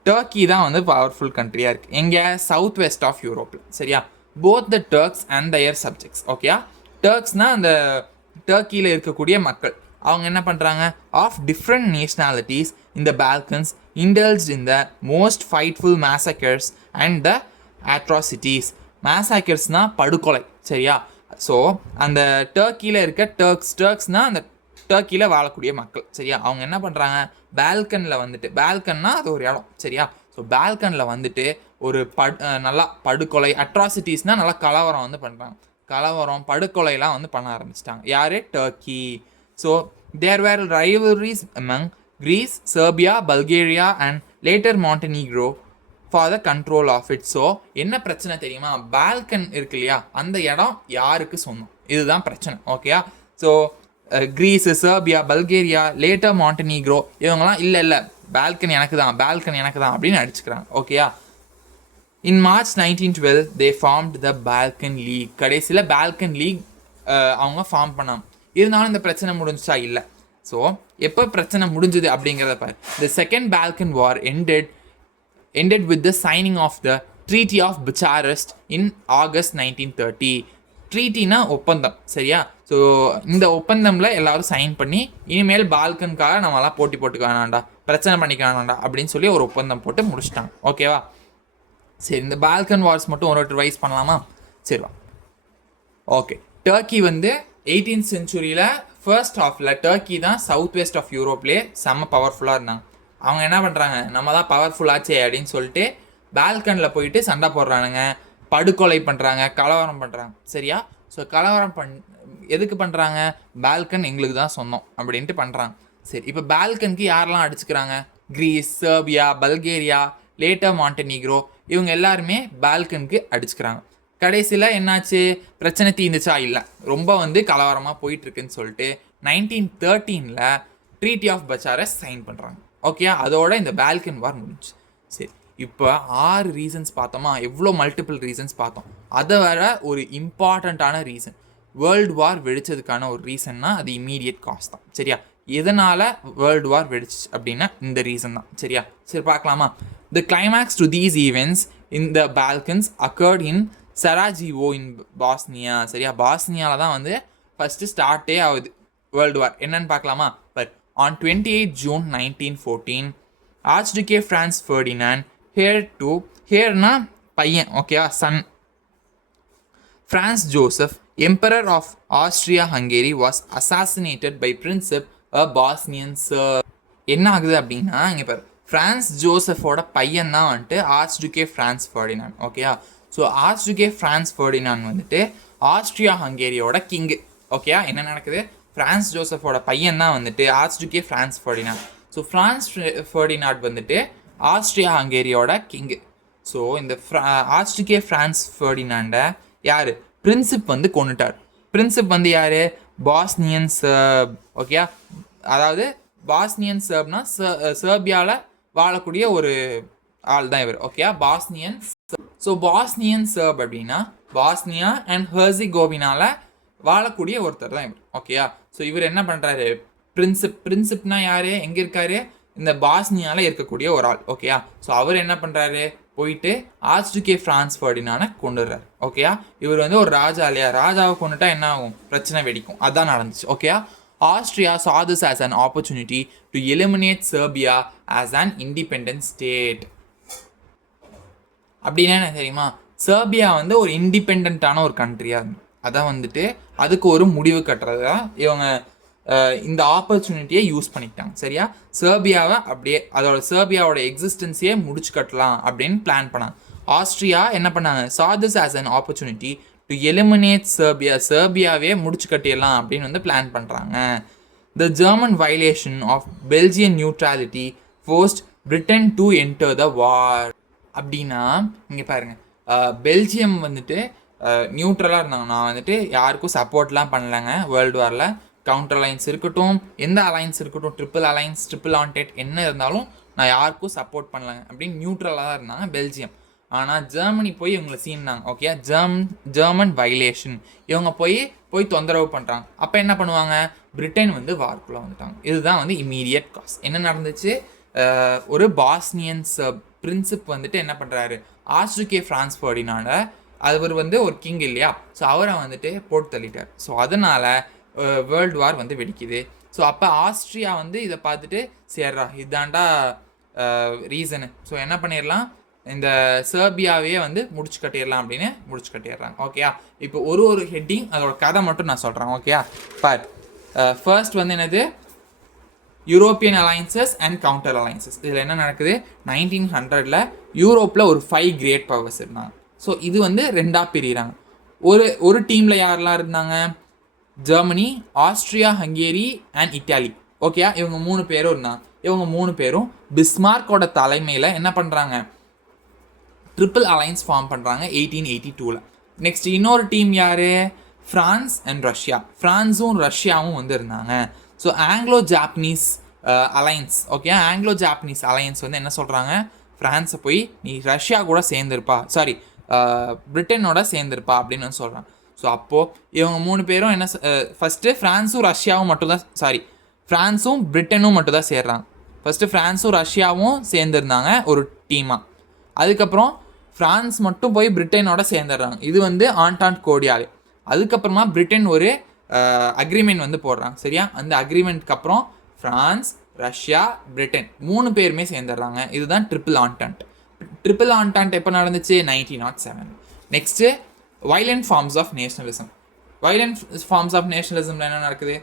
டர்க்கி தான் வந்து பவர்ஃபுல் கண்ட்ரியாக இருக்குது. எங்கே? சவுத் வெஸ்ட் ஆஃப் யூரோப்பில். சரியா, both the Turks and their subjects. ஓகேயா, டர்க்ஸ்னால் அந்த டர்க்கியில் இருக்கக்கூடிய மக்கள். அவங்க என்ன பண்ணுறாங்க? Of different nationalities in the Balkans indulged in the most frightful massacres and the atrocities. மேசாக்கர்ஸ்னால் படுகொலை. சரியா, ஸோ அந்த டர்க்கியில் இருக்க டர்க்ஸ்னால் அந்த டர்க்கியில் வாழக்கூடிய மக்கள். சரியா, அவங்க என்ன பண்ணுறாங்க? பால்கனில் வந்துட்டு, பால்கன்னா அது ஒரு இடம். சரியா, ஸோ பால்கனில் வந்துட்டு ஒரு நல்லா படுகொலை, அட்ராசிட்டிஸ்னால் நல்லா கலவரம் வந்து பண்ணுறாங்க. கலவரம் படுகொலைலாம் வந்து பண்ண ஆரம்பிச்சிட்டாங்க. யார்? Turkey. So there where rivalries among Greece, Serbia, Bulgaria and later Montenegro for the control of it. So என்ன பிரச்சனை தெரியுமா? பால்கன் இருக்கு இல்லையா, அந்த இடம் யாருக்கு சொந்தம்? இதுதான் பிரச்சனை. ஓகேயா, so Greece, Serbia, Bulgaria, later Montenegro இவங்கெல்லாம் இல்லை பால்கன் எனக்கு தான், பால்கன் எனக்கு தான் அப்படின்னு அடிச்சுக்கிறாங்க. ஓகேயா, in March 1912 they formed the Balkan League. கடைசியில் பால்கன் லீக் அவங்க ஃபார்ம் பண்ணாங்க. இருந்தாலும் இந்த பிரச்சனை முடிஞ்சிச்சா? இல்லை. ஸோ எப்போ பிரச்சனை முடிஞ்சுது அப்படிங்கிறத பாரு. The second Balkan war ended with the signing of the Treaty of Bucharest in August 1930. ட்ரீட்டினா ஒப்பந்தம். சரியா, ஸோ இந்த ஒப்பந்தமில் எல்லாரும் சைன் பண்ணி இனிமேல் பால்கனுக்காக நம்மளாம் போட்டி போட்டுக்க வேணாண்டா, பிரச்சனை பண்ணிக்க வேணாண்டா அப்படின்னு சொல்லி ஒரு ஒப்பந்தம் போட்டு முடிச்சிட்டாங்க. ஓகேவா, சரி, இந்த பால்கன் வார்ஸ் மட்டும் ஒரு ரிவைஸ் பண்ணலாமா? சரிவா. ஓகே, டர்க்கி வந்து 18th சென்ச்சுரியில் ஃபர்ஸ்ட் ஹாஃபில் டர்க்கி தான் சவுத் வெஸ்ட் ஆஃப் யூரோப்லேயே செம்ம பவர்ஃபுல்லாக இருந்தாங்க. அவங்க என்ன பண்ணுறாங்க? நம்ம தான் பவர்ஃபுல்லாச்சே அப்படின்னு சொல்லிட்டு பால்கனில் போயிட்டு சண்டை போடுறானுங்க, படுகொலை பண்ணுறாங்க, கலவரம் பண்ணுறாங்க. சரியா, ஸோ கலவரம் எதுக்கு பண்ணுறாங்க? பால்கன் எங்களுக்கு தான் சொந்தம் அப்படின்ட்டு பண்ணுறாங்க. சரி, இப்போ பால்கனுக்கு யாரெல்லாம் அடிச்சுக்கிறாங்க? கிரீஸ், சர்பியா, பல்கேரியா, லேட்டர் மாண்டனீக்ரோ இவங்க எல்லாருமே பால்கனுக்கு அடிச்சுக்கிறாங்க. கடைசியில் என்னாச்சு? பிரச்சனை தீர்ந்துச்சா? இல்லை, ரொம்ப வந்து கலவரமாக போயிட்டுருக்குன்னு சொல்லிட்டு 1913 ட்ரீட்டி ஆஃப் பச்சாரஸ் சைன் பண்ணுறாங்க. ஓகே, அதோட இந்த பால்கன் வார் முடிஞ்சு. சரி, இப்போ 6 ரீசன்ஸ் பார்த்தோமா? எவ்வளோ மல்டிபிள் ரீசன்ஸ் பார்த்தோம். அதை வர ஒரு இம்பார்ட்டண்ட்டான ரீசன், வேர்ல்டு வார் வெடிச்சதுக்கான ஒரு ரீசன்னா அது இம்மீடியட் காஸ் தான். சரியா, எதனால் வேர்ல்டு வார் வெடிச்சு அப்படின்னா இந்த ரீசன் தான். சரியா, சரி பார்க்கலாமா? The climax to these events in the Balkans occurred in Sarajevo in Bosnia. சரியா, பாஸ்னியாவில் தான் வந்து ஃபஸ்ட்டு ஸ்டார்ட்டே ஆகுது வேர்ல்டு வார். என்னன்னு பார்க்கலாமா? But on 28 June 1914 Archduke Franz Ferdinand heirனா பையன், ஓகேவா, Sun, Franz Joseph, Emperor of Austria-Hungary was assassinated by Princip, a Bosnian Serb. என்ன ஆகுது அப்படின்னா, இங்கே பாரு, ஃப்ரான்ஸ் ஜோசஃபோட பையன் தான் வந்துட்டு ஆர்ச்டுகே ஃப்ரான்ஸ் ஃபெர்டினாண்ட். ஓகேயா, ஸோ ஆர்ச்டுகே ஃப்ரான்ஸ் ஃபெர்டினாண்ட் வந்துட்டு ஆஸ்ட்ரியா ஹங்கேரியோட கிங்கு. ஓகேயா, என்ன நடக்குது? ஃப்ரான்ஸ் ஜோசஃபோட பையன் தான் வந்துட்டு Archduke Franz Ferdinand. So Franz Ferdinand வந்துட்டு ஆஸ்ட்ரியா ஹங்கேரியோட கிங்கு. ஸோ இந்த ஆர்ச்டுகே ஃப்ரான்ஸ் ஃபெர்டினாண்டை யார்? பிரின்சிப் வந்து கொண்டுட்டார். பிரின்சிப் வந்து யார்? பாஸ்னியன் சர்ப். ஓகேயா, அதாவது பாஸ்னியன் சர்ப்னா சர்பியாவில் வாழக்கூடிய ஒரு ஆள் தான் இவர். ஓகேயா, பாஸ்னியன். ஸோ பாஸ்னியன் சர்ப் அப்படின்னா பாஸ்னியா அண்ட் ஹெர்சிகோவினாவில் வாழக்கூடிய ஒருத்தர் தான் இவர். ஓகேயா, ஸோ இவர் என்ன பண்ணுறாரு? பிரின்சிப்னா யார்? எங்கே இருக்காரு? இந்த பாஸ்னியாவில் இருக்கக்கூடிய ஒரு ஆள். ஓகேயா, ஸோ அவர் என்ன பண்ணுறாரு? போயிட்டு ஆர்ச்டுகே ஃப்ரான்ஸ் ஃபெர்டினாண்டை கொண்டுடுறாரு. ஓகேயா, இவர் வந்து ஒரு ராஜா இல்லையா, ராஜாவை கொண்டுட்டா என்ன ஆகும்? பிரச்சனை வெடிக்கும். அதான் நடந்துச்சு. ஓகேயா, Austria saw this as an opportunity to eliminate Serbia as an independent state. அப்படின்னா என்ன தெரியுமா? சர்பியா வந்து ஒரு இண்டிபெண்ட்டான ஒரு கண்ட்ரியாக இருந்து அதான் வந்துட்டு அதுக்கு ஒரு முடிவு கட்டுறதா இவங்க இந்த ஆப்பர்ச்சுனிட்டியை யூஸ் பண்ணிக்கிட்டாங்க. சரியா, சர்பியாவை அப்படியே அதோட சர்பியாவோட எக்ஸிஸ்டன்ஸையே முடிச்சு கட்டலாம் அப்படின்னு பிளான் பண்ணாங்க. ஆஸ்ட்ரியா என்ன பண்ணாங்க? saw this as an opportunity to eliminate Serbia, சர்பியாவே முடிச்சு கட்டிடலாம் அப்படின்னு வந்து பிளான் பண்ணுறாங்க. The German violation of Belgian neutrality forced Britain to enter the war. அப்படின்னா இங்கே பாருங்கள், பெல்ஜியம் வந்துட்டு நியூட்ரலாக இருந்தாங்க. நான் வந்துட்டு யாருக்கும் சப்போர்ட்லாம் பண்ணலைங்க வேர்ல்டு வாரில். கவுண்டர் அலைன்ஸ் இருக்கட்டும், எந்த அலைன்ஸ் இருக்கட்டும், ட்ரிபிள் அலைன்ஸ், ட்ரிபிள் ஆன்டேட் என்ன இருந்தாலும் நான் யாருக்கும் சப்போர்ட் பண்ணலைங்க அப்படின்னு நியூட்ரலாக தான் இருந்தாங்க பெல்ஜியம். ஆனால் ஜெர்மனி போய் இவங்களை சீன்னாங்க. ஓகே, ஜெர்மன் வைலேஷன், இவங்க போய் தொந்தரவு பண்ணுறாங்க. அப்போ என்ன பண்ணுவாங்க, பிரிட்டன் வந்து வார்க்குள்ளே வந்துட்டாங்க. இதுதான் வந்து இம்மீடியட் காஸ். என்ன நடந்துச்சு, ஒரு பாஸ்னியன்ஸ் பிரின்சிப் வந்துட்டு என்ன பண்ணுறாரு, ஆர்ச்டுகே ஃப்ரான்ஸ் ஃபெர்டினாண்ட, அவர் வந்து ஒரு கிங் இல்லையா, ஸோ அவரை வந்துட்டு போட்டு தள்ளிட்டார். ஸோ அதனால் வேர்ல்டு வார் வந்து வெடிக்குது. ஸோ அப்போ ஆஸ்ட்ரியா வந்து இதை பார்த்துட்டு சேர்றா இதாண்டா ரீசனு, ஸோ என்ன பண்ணிடலாம், இந்த சர்பியாவே வந்து முடிச்சு கட்டிடலாம் அப்படின்னு முடிச்சு கட்டிடுறாங்க. ஓகேயா, இப்போ ஒரு ஹெட்டிங் அதோட கதை மட்டும் நான் சொல்கிறேன். ஓகேயா, பார், ஃபர்ஸ்ட் வந்து என்னது, யூரோப்பியன் அலைன்சஸ் அண்ட் கவுண்டர் அலைன்சஸ். இதில் என்ன நடக்குது, 1900 யூரோப்பில் ஒரு 5 கிரேட் பவர்ஸ் இருந்தாங்க. ஸோ இது வந்து ரெண்டாக பிரிகிறாங்க. ஒரு டீமில் யாரெல்லாம் இருந்தாங்க, Germany, Austria, Hungary and Italy. ஓகேயா, இவங்க 3 பேரும் இருந்தாங்க. இவங்க 3 பேரும் பிஸ்மார்க்கோட தலைமையில் என்ன பண்ணுறாங்க, ட்ரிபிள் அலைன்ஸ் ஃபார்ம் பண்ணுறாங்க 1882. நெக்ஸ்ட் இன்னொரு டீம் யார், ஃப்ரான்ஸ் அண்ட் ரஷ்யா. ஃப்ரான்ஸும் ரஷ்யாவும் வந்து இருந்தாங்க. So Anglo Japanese alliance. Okay, Anglo Japanese alliance வந்து என்ன சொல்கிறாங்க, ஃப்ரான்ஸை போய் நீ ரஷ்யா கூட சேர்ந்துருப்பா, சாரி பிரிட்டனோட சேர்ந்துருப்பா அப்படின்னு வந்து சொல்கிறாங்க. ஸோ அப்போது இவங்க 3 பேரும் என்ன, ஃபஸ்ட்டு ஃப்ரான்ஸும் ரஷ்யாவும் மட்டும்தான், சாரி ஃப்ரான்ஸும் பிரிட்டனும் மட்டும் தான் சேர்றாங்க. ஃபஸ்ட்டு ஃப்ரான்ஸும் ரஷ்யாவும் சேர்ந்துருந்தாங்க ஒரு டீமாக. அதுக்கப்புறம் ஃப்ரான்ஸ் மட்டும் போய் பிரிட்டனோட சேர்ந்துடுறாங்க. இது வந்து ஆண்டான்ட் கோடியாலே. அதுக்கப்புறமா பிரிட்டன் ஒரு அக்ரிமெண்ட் வந்து போடுறாங்க. சரியா, அந்த அக்ரிமெண்ட்க்கு அப்புறம் ஃப்ரான்ஸ், ரஷ்யா, பிரிட்டன் 3 பேருமே சேர்ந்துடுறாங்க. இதுதான் ட்ரிபிள் ஆண்டான்ட். ட்ரிபிள் ஆண்டான்ட் எப்போ நடந்துச்சு, 1907. Next violent forms of nationalism. Violent forms of நேஷனலிசம்ல என்ன நடக்குது,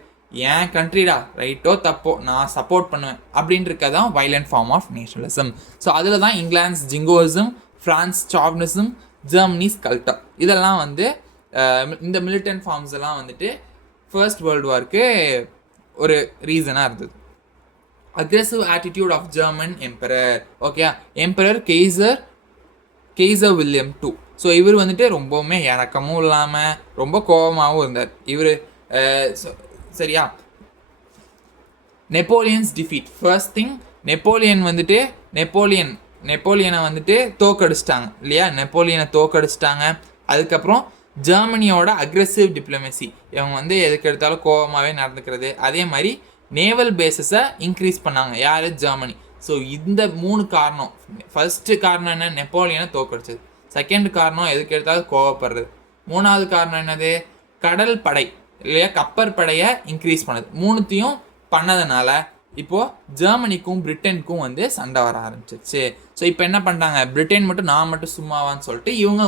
ஏன் கண்ட்ரிடா ரைட்டோ தப்போ நான் சப்போர்ட் பண்ணுவேன் அப்படின்னு இருக்கதான் violent form of nationalism. So அதில் தான் England's jingoism, France chauvinism, Germany's கல்ட்டா, இதெல்லாம் வந்து இந்த மிலிட்டன்ட் ஃபார்ம்ஸ் எல்லாம் வந்துட்டு ஃபர்ஸ்ட் வேர்ல்டு வார்க்கு ஒரு ரீசனாக இருந்தது. Aggressive attitude of German emperor. Okay, emperor Kaiser William II. So இவர் வந்துட்டு ரொம்பவுமே இறக்கமும் இல்லாமல் ரொம்ப கோபமாகவும் இருந்தார் இவர். சரியா, நெப்போலியன்ஸ் டிஃபீட். ஃபர்ஸ்ட் திங், நெப்போலியனை வந்துட்டு தோக்கடிச்சிட்டாங்க இல்லையா, நெப்போலியனை தோக்கடிச்சிட்டாங்க. அதுக்கப்புறம் ஜெர்மனியோட அக்ரெசிவ் டிப்ளமேசி, இவங்க வந்து எதுக்கு எடுத்தாலும் கோபமாகவே நடந்துக்கிறது. அதே மாதிரி நேவல் பேஸஸை இன்க்ரீஸ் பண்ணாங்க யார், ஜெர்மனி. ஸோ இந்த 3 காரணம். ஃபர்ஸ்ட்டு காரணம் என்ன, நெப்போலியனை தோக்கடிச்சது. செகண்ட் காரணம் எதுக்கு எடுத்தாலும் கோவப்படுறது. 3வது காரணம் என்னது, கடல் படை இல்லையா, கப்பற்படையை இன்க்ரீஸ் பண்ணது. 3த்தையும் பண்ணதுனால இப்போது ஜெர்மனிக்கும் பிரிட்டனுக்கும் வந்து சண்டை வர ஆரம்பிச்சிருச்சு. ஸோ இப்போ என்ன பண்ணுறாங்க, பிரிட்டன் மட்டும் நான் மட்டும் சும்மாவான்னு சொல்லிட்டு இவங்க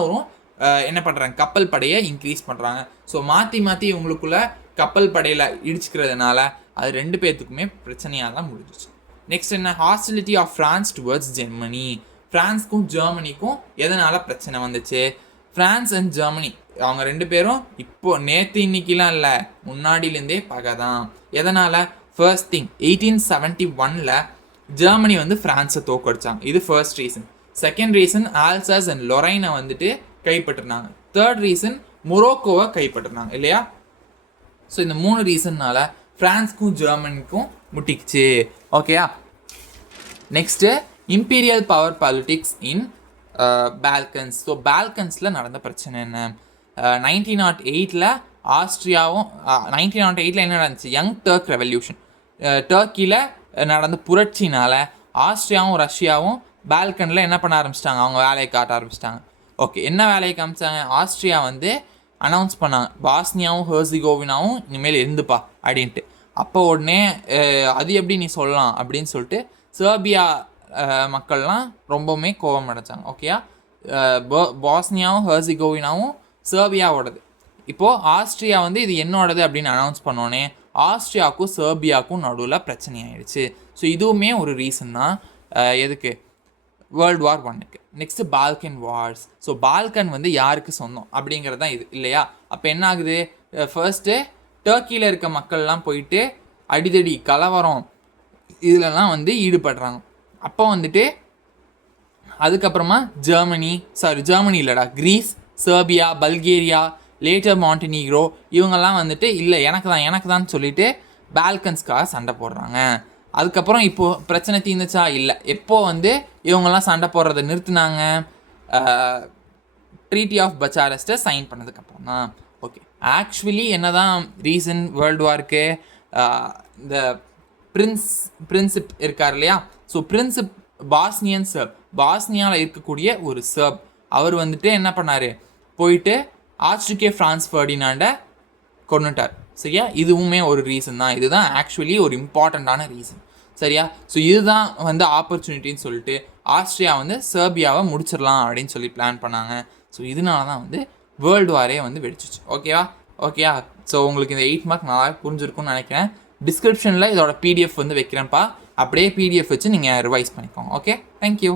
என்ன பண்ணுறாங்க, கப்பல் படையை இன்க்ரீஸ் பண்ணுறாங்க. ஸோ மாற்றி இவங்களுக்குள்ள கப்பல் படையில் இடிச்சுக்கிறதுனால அது 2 பேர்த்துக்குமே பிரச்சனையாக தான் முடிஞ்சிச்சு. நெக்ஸ்ட் என்ன, hostility of France towards Germany. ஃப்ரான்ஸ்க்கும் ஜெர்மனிக்கும் எதனால் பிரச்சனை வந்துச்சு, ஃப்ரான்ஸ் அண்ட் ஜெர்மனி அவங்க 2 பேரும் இப்போது நேற்று இன்னைக்கெலாம் இல்லை, முன்னாடியிலேருந்தே பகை தான். எதனால், ஃபர்ஸ்ட் திங் 1871 ஜெர்மனி வந்து ஃப்ரான்ஸை தோக்கடிச்சாங்க. இது first reason. Second reason, Alsace and லொரைனை வந்துட்டு கைப்பற்றினாங்க. தேர்ட் ரீசன், மொரோக்கோவை கைப்பற்றினாங்க இல்லையா. ஸோ இந்த 3 ரீசன்னால ஃப்ரான்ஸ்க்கும் ஜெர்மனிக்கும் முட்டிக்குச்சு. ஓகேயா, நெக்ஸ்ட்டு இம்பீரியல் பவர் பாலிட்டிக்ஸ் இன் பால்கன்ஸ். ஸோ பால்கன்ஸில் நடந்த பிரச்சனை என்ன, 1908 ஆஸ்ட்ரியாவும் 1908 என்ன நடந்துச்சு, யங் டர்க் ரெவல்யூஷன். டர்க்கியில் நடந்த புரட்சினால் ஆஸ்ட்ரியாவும் ரஷ்யாவும் பால்கனில் என்ன பண்ண ஆரம்பிச்சிட்டாங்க, அவங்க வேலையை காட்ட ஆரம்பிச்சிட்டாங்க. ஓகே, என்ன வேலையை காமிச்சாங்க, ஆஸ்ட்ரியா வந்து அனௌன்ஸ் பண்ணாங்க பாஸ்னியாவும் ஹெர்சிகோவினாவும் இனிமேல் இருந்துப்பா அப்படின்ட்டு. அப்போ உடனே அது எப்படி நீ சொல்லலாம் அப்படின்னு சொல்லிட்டு சர்பியா மக்கள்லாம் ரொம்பவுமே கோபம் அடைச்சாங்க. ஓகேயா, பாஸ்னியாவும் ஹெர்சிகோவினாவும் சர்பியாவோடது. இப்போது ஆஸ்ட்ரியா வந்து இது என்னோடது அப்படின்னு அனௌன்ஸ் பண்ணோன்னே ஆஸ்ட்ரியாவுக்கும் சர்பியாவுக்கும் நடுவில் பிரச்சனை ஆயிடுச்சு. ஸோ இதுவுமே ஒரு ரீசன் தான் எதுக்கு, வேர்ல்டு வார் 1க்கு. Next Balkan wars. So Balkan வந்து யாருக்கு சொந்தம் அப்படிங்கிறது தான் இது இல்லையா. அப்போ என்ன ஆகுது, ஃபர்ஸ்ட்டு டர்க்கியில் இருக்க மக்கள்லாம் போயிட்டு அடிதடி கலவரம் இதிலலாம் வந்து ஈடுபடுறாங்க. அப்போ வந்துட்டு அதுக்கப்புறமா ஜெர்மனி இல்லைடா, Greece, Serbia, Bulgaria, later Montenegro இவங்கெல்லாம் வந்துட்டு இல்லை எனக்கு தான் சொல்லிட்டு பால்கன்ஸ்க்காக சண்டை போடுறாங்க. அதுக்கப்புறம் இப்போது பிரச்சனை தீர்ந்துச்சா? இல்லை. எப்போ வந்து இவங்கெல்லாம் சண்டை போடுறதை நிறுத்தினாங்க? ட்ரீட்டி ஆஃப் பச்சாரஸ்ட்டை சைன் பண்ணதுக்கப்புறம் தான். ஓகே, ஆக்சுவலி என்ன தான் ரீசன் வேர்ல்டு வார்க்கு? இந்த பிரின்சிப் இருக்கார் இல்லையா, ஸோ பிரின்சிப் பாஸ்னியன் சர்ப், பாஸ்னியாவில் இருக்கக்கூடிய ஒரு சர்ப், அவர் வந்துட்டு என்ன பண்ணார், போயிட்டு ஆர்ச்டுகே ஃப்ரான்ஸ் ஃபெர்டினாண்டை கொண்டுட்டார். சரியா, இதுவுமே ஒரு ரீசன் தான். இதுதான் ஆக்சுவலி ஒரு இம்பார்ட்டண்ட்டான ரீசன். சரியா, ஸோ இதுதான் வந்து ஆப்பர்ச்சுனிட்டின்னு சொல்லிட்டு ஆஸ்ட்ரியா வந்து செர்பியாவை முடிச்சிடலாம் அப்படின்னு சொல்லி பிளான் பண்ணாங்க. ஸோ இதனால தான் வந்து வேர்ல்டு வாரே வந்து வெடிச்சிச்சு. ஓகேயா, ஸோ உங்களுக்கு இந்த 8 மார்க் நல்லா புரிஞ்சிருக்கும்னு நினைக்கிறேன். டிஸ்கிரிப்ஷனில் இதோட PDF வந்து வைக்கிறேன்ப்பா, அப்படியே PDF வச்சு நீங்கள் ரிவைஸ் பண்ணிக்கோங்க. Okay, thank you.